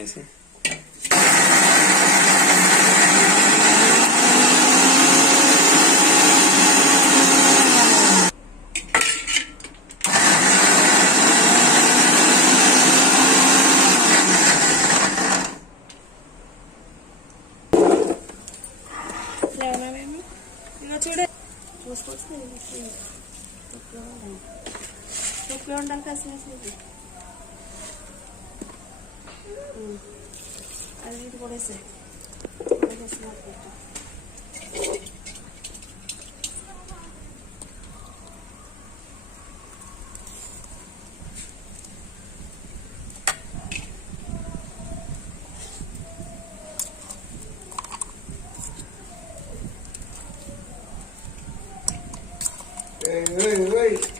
వేసి చూసుకొచ్చింది ఉండాలి కాసిన আর কি পড়েছে Hey, hey, hey.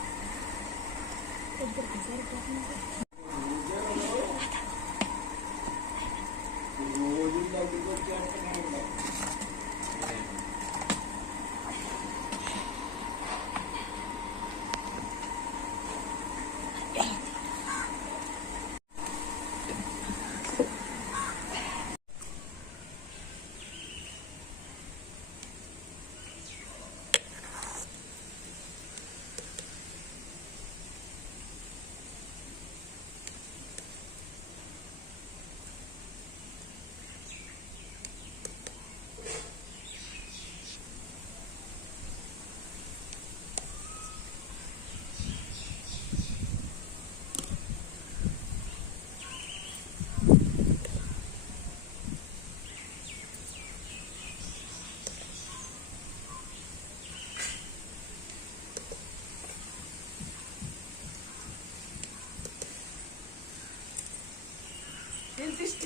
రోజు ডেন্টিস্ট